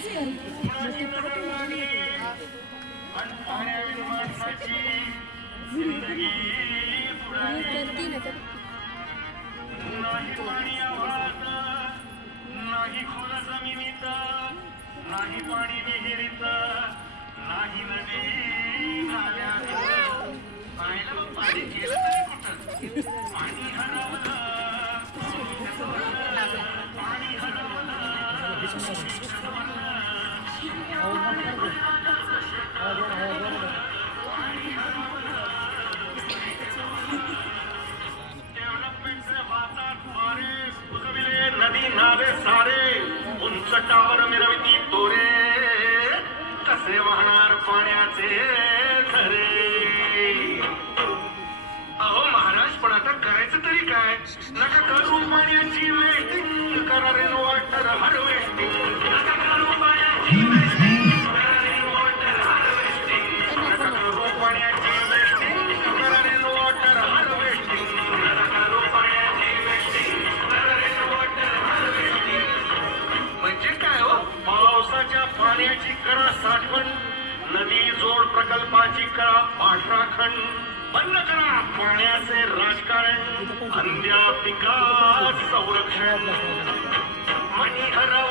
नाही पाणी आवाज, नाही खोल जमिनीत, नाही पाणी विहिरीत, नाही नदी नाल्यात. पाहिलं मग पाणी गेलं तरी कुठं? पाणी हरवलं, पाणी हरवलं. नदी नाले सारे उंच टावर मिरविती तोरे, कसे वाहणार पाण्याचे झरे. अहो महाराज, पण आता करायचं तरी काय? नका करू पाण्याची वेस्टिंग, करा रेन वॉटर हार्वेस्टिंग. नका करू पाण्याची वेस्टिंग, करा रेन वॉटर हार्वेस्टिंग. नका करू पाण्याची वेस्टिंग, करा रेन वॉटर हार्वेस्टिंग. नका करू पाण्याची वेस्टिंग, करा रेन वॉटर हार्वेस्टिंग. म्हणजे काय हो? पावसाच्या पाण्याची करा साठवण, नदी जोड प्रकल्पाची करा पाठराखण. बंद करा पाण्याचे राजकारण, अंध्या पिका संरक्षण. मणी हरव